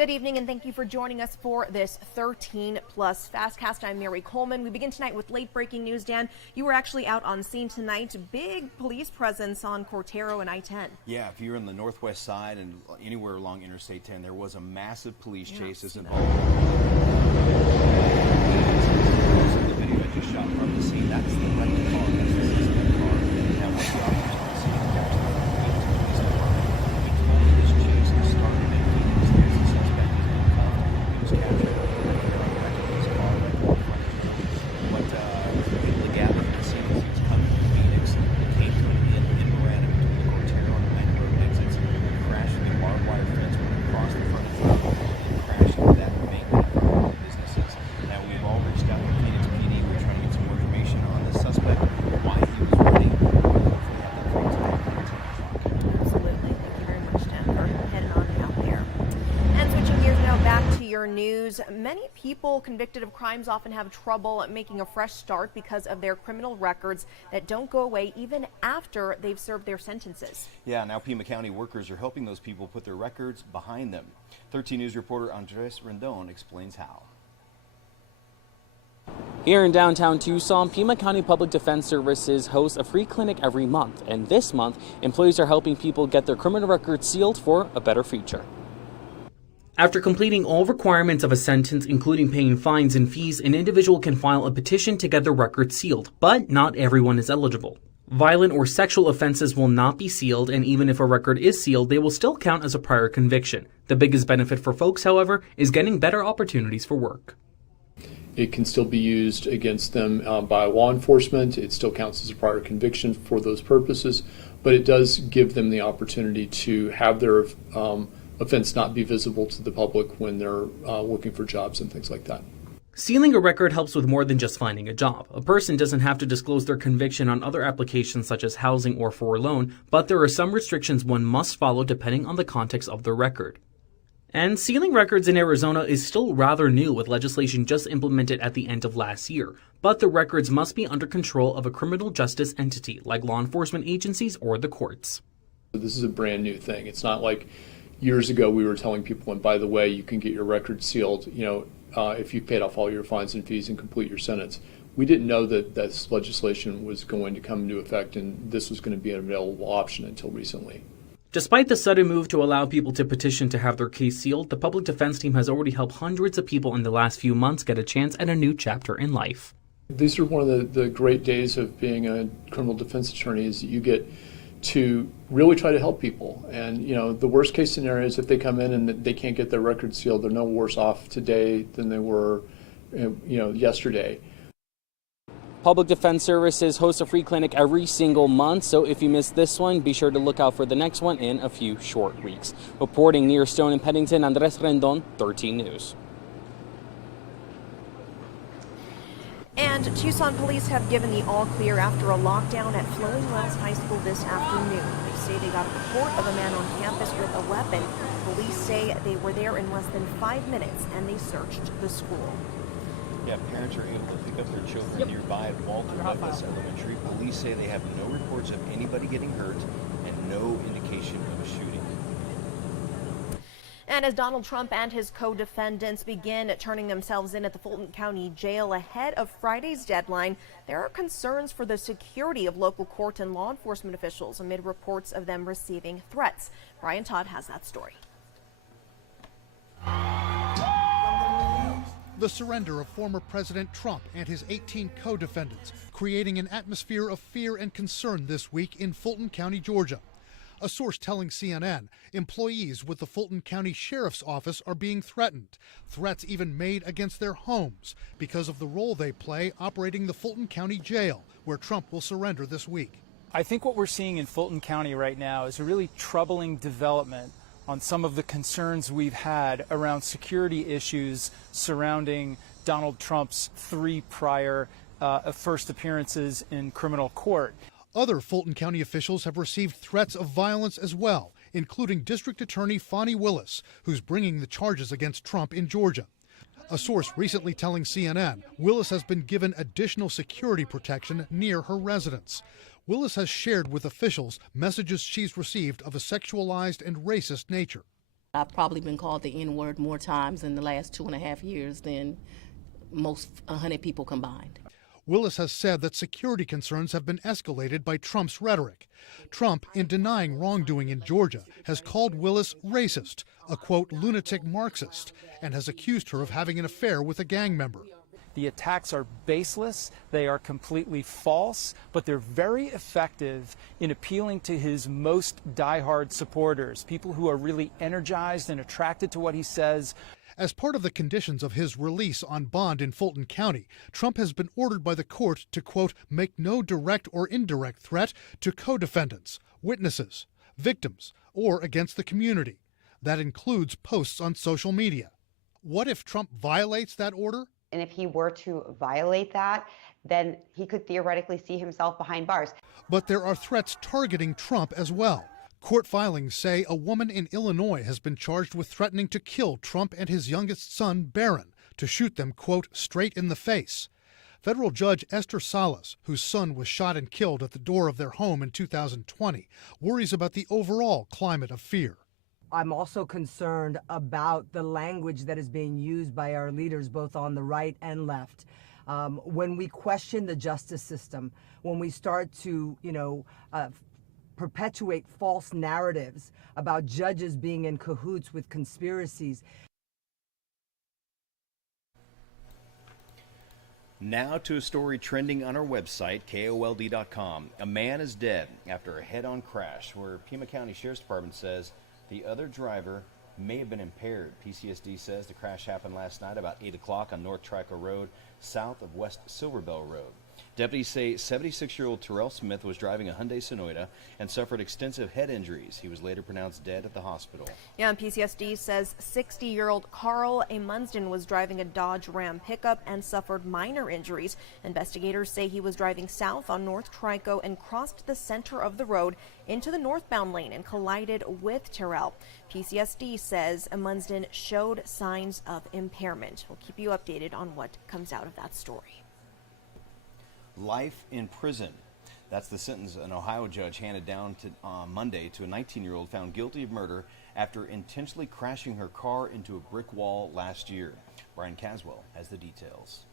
Good evening and thank you for joining us for this 13 Plus FastCast. I'm Mary Coleman. We begin tonight with late breaking news. Dan, you were actually out on scene tonight. Big police presence on Cortero and I-10. Yeah, if you're on the northwest side and anywhere along Interstate 10, there was a massive police chase involved. The video I just shot from the scene, that's the wrecked car. That's the suspect car. Now, what the officers on the scene kept this chase has started in Phoenix. There's a suspect who's been cuffed. He was captured. Wrecked his car right in front of him. But the gap in the scene is he's coming to Phoenix. He came to an in Miranda between the Cortero and Pine Road exits. He crashed through the barbed wire fence, went across the front of the truck, and crashed into that main businesses. Now, we've all reached out to Phoenix PD. We're trying to get some more information on the suspect, why he was running. Absolutely. Thank you very much, Dan, for heading on out there. And switching gears now back to your news. Many people convicted of crimes often have trouble making a fresh start because of their criminal records that don't go away even after they've served their sentences. Yeah, now Pima County workers are helping those people put their records behind them. 13 News reporter Andres Rendon explains how. Here in downtown Tucson, Pima County Public Defense Services hosts a free clinic every month, and this month, employees are helping people get their criminal records sealed for a better future. After completing all requirements of a sentence, including paying fines and fees, an individual can file a petition to get their records sealed, but not everyone is eligible. Violent or sexual offenses will not be sealed, and even if a record is sealed, they will still count as a prior conviction. The biggest benefit for folks, however, is getting better opportunities for work. It can still be used against them by law enforcement. It still counts as a prior conviction for those purposes, but it does give them the opportunity to have their offense not be visible to the public when they're looking for jobs and things like that. Sealing a record helps with more than just finding a job. A person doesn't have to disclose their conviction on other applications such as housing or for a loan, but there are some restrictions one must follow depending on the context of the record. And sealing records in Arizona is still rather new, with legislation just implemented at the end of last year. But the records must be under control of a criminal justice entity like law enforcement agencies or the courts. This is a brand new thing. It's not like years ago we were telling people, and by the way, you can get your record sealed, if you paid off all your fines and fees and complete your sentence. We didn't know that this legislation was going to come into effect and this was going to be an available option until recently. Despite the sudden move to allow people to petition to have their case sealed, the public defense team has already helped hundreds of people in the last few months get a chance at a new chapter in life. These are one of the great days of being a criminal defense attorney, is that you get to really try to help people. And, the worst case scenario is if they come in and they can't get their record sealed, they're no worse off today than they were, yesterday. Public Defense Services hosts a free clinic every single month, so if you missed this one, be sure to look out for the next one in a few short weeks. Reporting near Stone and Pennington, Andres Rendon, 13 News. And Tucson police have given the all clear after a lockdown at Flowing Wells High School this afternoon. They say they got a report of a man on campus with a weapon. Police say they were there in less than 5 minutes and they searched the school. Yeah, parents are able to pick up their children nearby at Walter Douglas Elementary. Police say they have no reports of anybody getting hurt and no indication of a shooting. And as Donald Trump and his co-defendants begin turning themselves in at the Fulton County Jail ahead of Friday's deadline, there are concerns for the security of local court and law enforcement officials amid reports of them receiving threats. Brian Todd has that story. The surrender of former President Trump and his 18 co-defendants, creating an atmosphere of fear and concern this week in Fulton County, Georgia. A source telling CNN employees with the Fulton County Sheriff's Office are being threatened. Threats even made against their homes because of the role they play operating the Fulton County Jail, where Trump will surrender this week. I think what we're seeing in Fulton County right now is a really troubling development on some of the concerns we've had around security issues surrounding Donald Trump's 3 prior first appearances in criminal court. Other Fulton County officials have received threats of violence as well, including District Attorney Fani Willis, who's bringing the charges against Trump in Georgia. A source recently telling CNN Willis has been given additional security protection near her residence. Willis has shared with officials messages she's received of a sexualized and racist nature. I've probably been called the N-word more times in the last 2.5 years than most 100 people combined. Willis has said that security concerns have been escalated by Trump's rhetoric. Trump, in denying wrongdoing in Georgia, has called Willis racist, a quote, lunatic Marxist, and has accused her of having an affair with a gang member. The attacks are baseless, they are completely false, but they're very effective in appealing to his most diehard supporters, people who are really energized and attracted to what he says. As part of the conditions of his release on bond in Fulton County, Trump has been ordered by the court to, quote, make no direct or indirect threat to co-defendants, witnesses, victims, or against the community. That includes posts on social media. What if Trump violates that order? And if he were to violate that, then he could theoretically see himself behind bars. But there are threats targeting Trump as well. Court filings say a woman in Illinois has been charged with threatening to kill Trump and his youngest son, Barron, to shoot them, quote, straight in the face. Federal Judge Esther Salas, whose son was shot and killed at the door of their home in 2020, worries about the overall climate of fear. I'm also concerned about the language that is being used by our leaders, both on the right and left. When we question the justice system, when we start to, perpetuate false narratives about judges being in cahoots with conspiracies. Now to a story trending on our website, KOLD.com. A man is dead after a head-on crash where Pima County Sheriff's Department says the other driver may have been impaired. PCSD says the crash happened last night about 8 o'clock on North Trico Road, south of West Silverbell Road. Deputies say 76-year-old Terrell Smith was driving a Hyundai Sonata and suffered extensive head injuries. He was later pronounced dead at the hospital. Yeah, and PCSD says 60-year-old Carl A. Munsden was driving a Dodge Ram pickup and suffered minor injuries. Investigators say he was driving south on North Trico and crossed the center of the road into the northbound lane and collided with Terrell. PCSD says Munsden showed signs of impairment. We'll keep you updated on what comes out of that story. Life in prison. That's the sentence an Ohio judge handed down on Monday to a 19-year-old found guilty of murder after intentionally crashing her car into a brick wall last year. Brian Caswell has the details.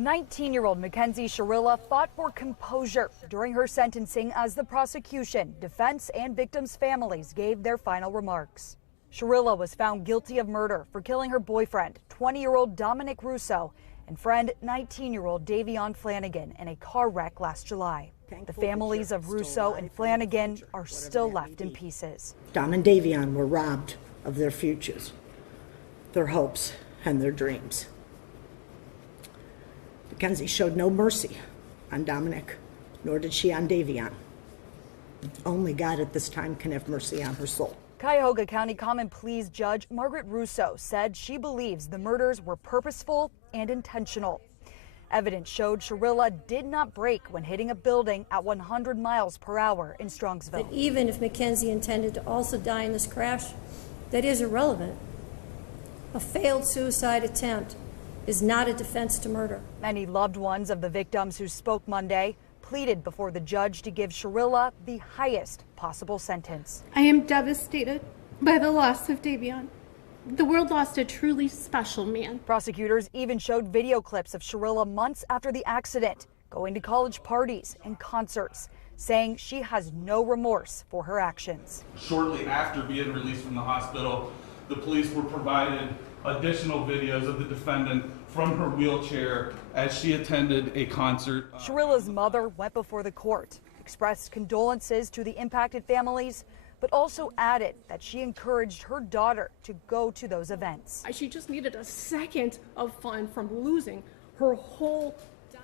19-year-old Mackenzie Sharilla fought for composure during her sentencing as the prosecution, defense, and victims' families gave their final remarks. Sharilla was found guilty of murder for killing her boyfriend, 20-year-old Dominic Russo, and friend 19-year-old Davion Flanagan in a car wreck last July. The families of Russo and Flanagan are still left in pieces. Dom and Davion were robbed of their futures, their hopes, and their dreams. Mackenzie showed no mercy on Dominic, nor did she on Davion. Only God at this time can have mercy on her soul. Cuyahoga County Common Pleas Judge Margaret Russo said she believes the murders were purposeful and intentional. Evidence showed Sharilla did not brake when hitting a building at 100 miles per hour in Strongsville. But even if Mackenzie intended to also die in this crash, that is irrelevant. A failed suicide attempt is not a defense to murder. Many loved ones of the victims who spoke Monday pleaded before the judge to give Sharilla the highest possible sentence. I am devastated by the loss of Davion. The world lost a truly special man. Prosecutors even showed video clips of Sharilla months after the accident, going to college parties and concerts, saying she has no remorse for her actions. Shortly after being released from the hospital, the police were provided additional videos of the defendant from her wheelchair as she attended a concert. Sharilla's mother went before the court, expressed condolences to the impacted families, but also added that she encouraged her daughter to go to those events. She just needed a second of fun from losing her whole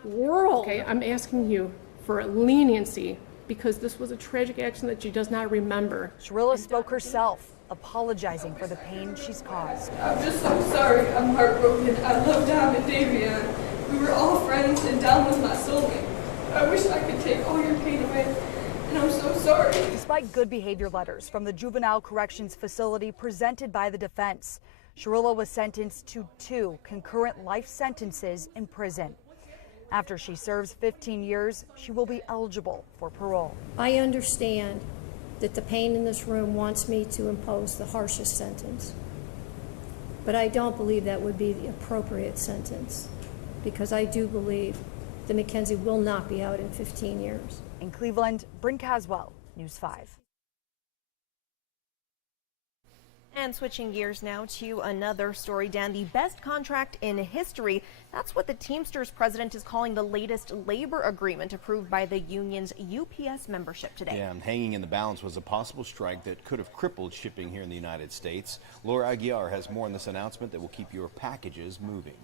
world. Okay, I'm asking you for leniency because this was a tragic accident that she does not remember. Sharilla spoke herself, apologizing for the pain she's caused. I'm just so sorry. I'm heartbroken. I love Dom and Davion. We were all friends and Dom was my soulmate. I wish I could take all your pain away. And I'm so sorry. Despite good behavior letters from the juvenile corrections facility presented by the defense, Sharilla was sentenced to 2 concurrent life sentences in prison. After she serves 15 years, she will be eligible for parole. I understand that the pain in this room wants me to impose the harshest sentence. But I don't believe that would be the appropriate sentence, because I do believe that Mackenzie will not be out in 15 years. In Cleveland, Bryn Caswell, News 5. And switching gears now to another story, Dan, the best contract in history. That's what the Teamsters president is calling the latest labor agreement approved by the union's UPS membership today. Yeah, and hanging in the balance was a possible strike that could have crippled shipping here in the United States. Laura Aguiar has more on this announcement that will keep your packages moving.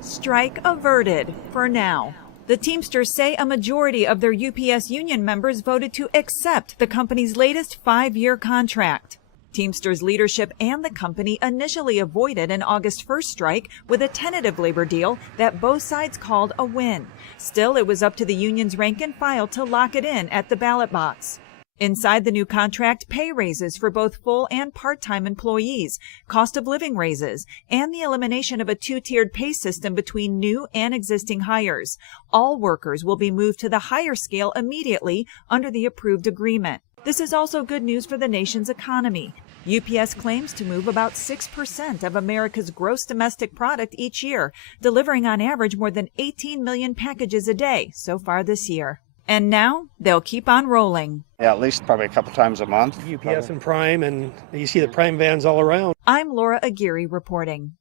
Strike averted for now. The Teamsters say a majority of their UPS union members voted to accept the company's latest 5-year contract. Teamsters leadership and the company initially avoided an August 1st strike with a tentative labor deal that both sides called a win. Still, it was up to the union's rank and file to lock it in at the ballot box. Inside the new contract, pay raises for both full and part-time employees, cost of living raises, and the elimination of a 2-tiered pay system between new and existing hires. All workers will be moved to the higher scale immediately under the approved agreement. This is also good news for the nation's economy. UPS claims to move about 6% of America's gross domestic product each year, delivering on average more than 18 million packages a day so far this year. And now they'll keep on rolling. Yeah, at least probably a couple times a month. UPS and Prime, and you see the Prime vans all around. I'm Laura Aguirre reporting.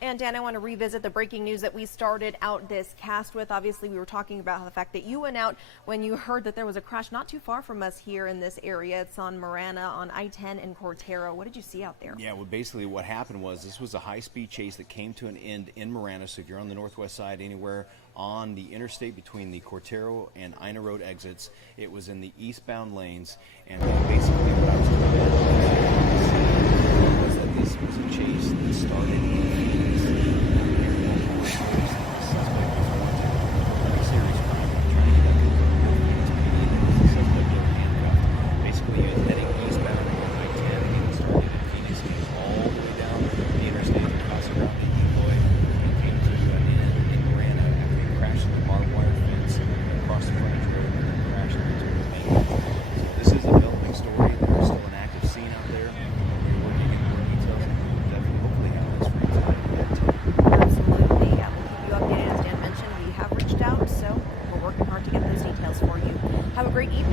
And Dan, I want to revisit the breaking news that we started out this cast with. Obviously, we were talking about the fact that you went out when you heard that there was a crash not too far from us here in this area. It's on Marana on I-10 in Cortero. What did you see out there? Yeah, well, basically what happened was this was a high-speed chase that came to an end in Marana. So if you're on the northwest side anywhere on the interstate between the Cortero and Ina Road exits, it was in the eastbound lanes. And basically what I was trying to was that this was a chase that started in Have a great evening.